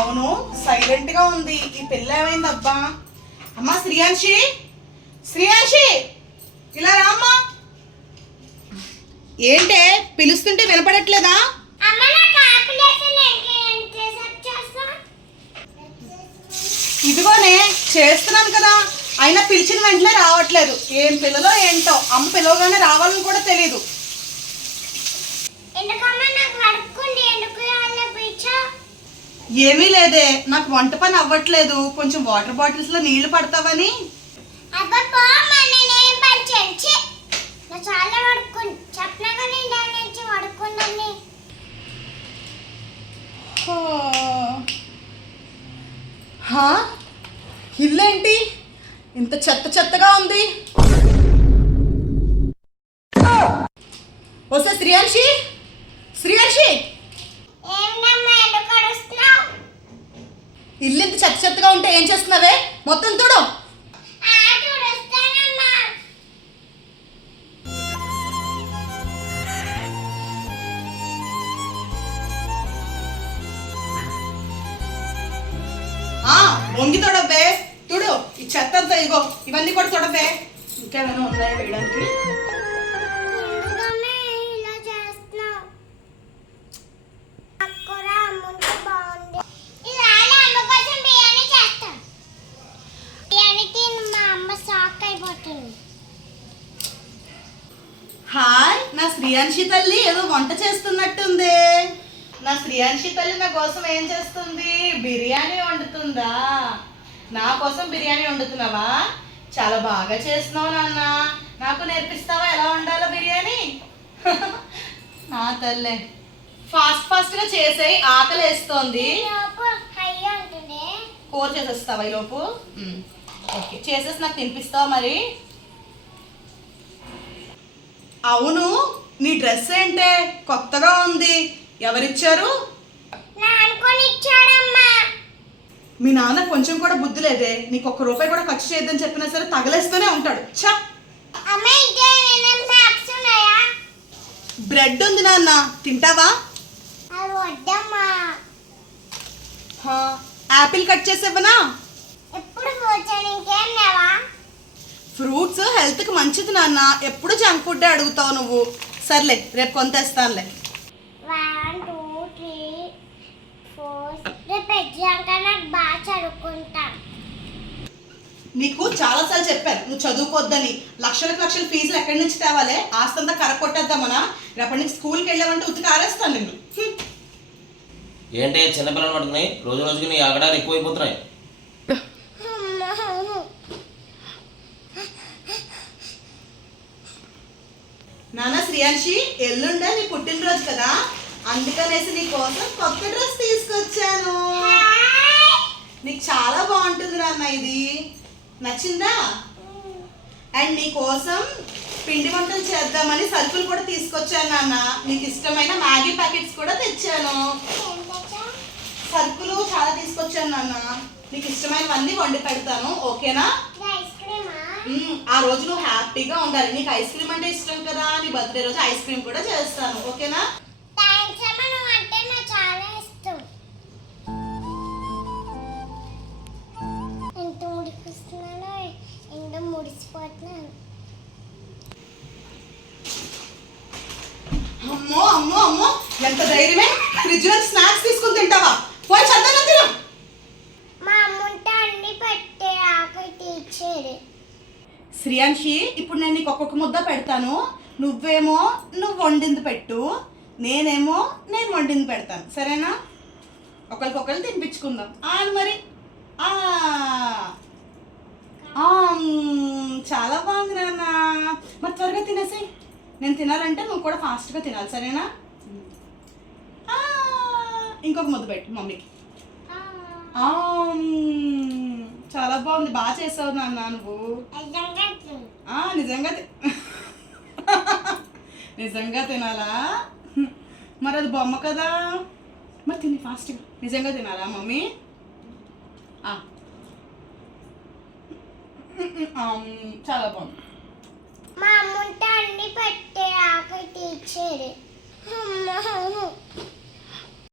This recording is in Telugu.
అవును సైలెంట్గా ఉంది. ఈ పిల్ల ఏమైందబ్బా? అమ్మా శ్రీయాంశి? శ్రీయాంశి! ఇలా రామ్మా ఏంటే పిలుస్తుంటే వినపడట్లేదా? ఇదిగోనే చేస్తున్నాను కదా. అయినా పిలిచిన వెంటనే రావట్లేదు. ఏం పిల్లలో ఏంటో? అమ్మ పిలవగానే రావాలని కూడా తెలియదు ఏమీ లేదే. నాకు వంట పని అవ్వట్లేదు. కొంచెం వాటర్ బాటిల్స్లో నీళ్ళు పడతావని? ఇల్లేంటి? ఇంత చెత్త చెత్తగా ఉంది. వస్తే శ్రీహర్షి శ్రీహర్షి అడుస్తున్నావు ఇల్లు ఇంత చెత్త చెత్తగా ఉంటే ఏం చేస్తున్నావే? మొత్తం చూడు వంగి తొడబ్బే. చూడు ఈ చెత్త అంతా ఇగో ఇవన్నీ కూడా తొడబ్బే. ఇంకేమైనా ఉన్నాయా వేయడానికి ఎందుకమ్మా ఇలా చేస్తున్నావు అక్కర అమ్ముంటే బాగుంది ఇలా అమ్మ కోసం బిర్యానీ చేస్తా బిర్యానీ తిని మా అమ్మ షాక్ అయిపోతుంది శ్రీయాంశి తల్లి ఏదో వంట చేస్తున్నట్టుంది. నా శ్రీయాంశి తల్లి నా కోసం ఏం చేస్తుంది? బిర్యానీ వండుతుందా? నా కోసం బిర్యానీ వండుతున్నావా? చాలా బాగా చేస్తున్నావు నాన్న. నాకు నేర్పిస్తావా ఎలా వండాలో బిర్యానీ? నా తల్లే. ఫాస్ట్ ఫాస్ట్గా చేసేయి ఆకలి వేస్తోంది కూర చేసేస్తావా ఈ ఓకే. చేసేసి నాకు తినిపిస్తావా మరి? అవును నీ డ్రెస్ ఏంటే కొత్తగా ఉంది? ఎవరిచ్చారు? నా అనుకొని ఇచ్చాడమ్మా మీ నాన్న కొంచెం కూడా బుద్ధి లేదే. నీకు ఒక్క రూపాయి కూడా ఖర్చు చేయొద్దని చెప్పినా సరే తగలేస్తూనే ఉంటాడు. బ్రెడ్ ఉంది నాన్న. తింటావా? యాపిల్ కట్ చేసేవనా ఫ్రూట్స్ హెల్త్కి మంచిది నాన్న. ఎప్పుడు జంక్ ఫుడ్ అడుగుతావు నువ్వు. సర్లే రేపు కొంతేస్తానులే వన్ టూ త్రీ ఫోర్ రేపు ఎగ్జామ్ కన్నా బాగా చదువుకుంటా. నీకు చాలాసార్లు చెప్పాను నువ్వు చదువుకోవద్దని. లక్షలకు లక్షల ఫీజులు ఎక్కడి నుంచి తేవాలే? ఆస్తంతా కరకొట్టేద్దామనా రేపటి నుంచి స్కూల్కి వెళ్ళామంటే ఉతికి ఆరేస్తాను నిన్ను. హ్మ్. ఏంటి చిన్నపిల్లలు పట్టుకుని రోజు రోజుకి నీ ఆగడాలు ఎక్కువైపోతున్నాయి. నాన్న శ్రీయాంశి ఎల్లుండే నీ పుట్టినరోజు కదా? అందుకనేసి నీ కోసం కొత్త డ్రెస్ తీసుకొచ్చాను. నీకు చాలా బాగుంటుంది నాన్న ఇది. నచ్చిందా? అండ్ నీ కోసం పిండి వంటలు చేద్దామని సరుకులు కూడా తీసుకొచ్చాను నాన్న. నీకు ఇష్టమైన మ్యాగీ ప్యాకెట్స్ కూడా తెచ్చాను. సరుకులు చాలా తీసుకొచ్చాను నాన్న. నీకు ఇష్టమైనవన్నీ వండి పెడతాను. ఓకేనా? ఆ రోజు నువ్వు హ్యాపీగా ఉండాలి. నీకు ఐస్ క్రీమ్ అంటే ఇష్టం కదా నీ బర్త్డే రోజు ఐస్ క్రీమ్ కూడా చేస్తాను. ఓకేనా? అమ్మ అమ్మో అమ్మో అమ్మో. ఎంత ధైర్యమే. ఫ్రిడ్జ్లో స్నాక్స్ తీసుకుని తింటావా? పోయి చద్దనం తిను మా అమ్ముంటే అన్ని పెట్టే ఆకలి తీర్చేది శ్రీయాంశి ఇప్పుడు నేను నీకు ఒక్కొక్క ముద్ద పెడతాను. నువ్వేమో నువ్వు వండింది పెట్టు. నేనేమో నేను వండింది పెడతాను. సరేనా? ఒకరికొకరు తినిపించుకుందాం. ఆను మరి. చాలా బాగుంది నాన్న. మరి త్వరగా తినేసి నేను తినాలంటే నువ్వు కూడా ఫాస్ట్గా తినాలి. సరేనా? ఇంకొక ముద్ద పెట్టు మమ్మీకి. చాలా బాగుంది. బాగా చేసావు నాన్న నువ్వు. నిజంగా నిజంగా తినాలా? మరి అది బొమ్మ కదా. మరి తిని ఫాస్ట్గా నిజంగా తినాలా మమ్మీ? చాలా బాగుంది. మా అమ్ముంటే అన్ని పెట్టే తీర్చేది. అమ్మ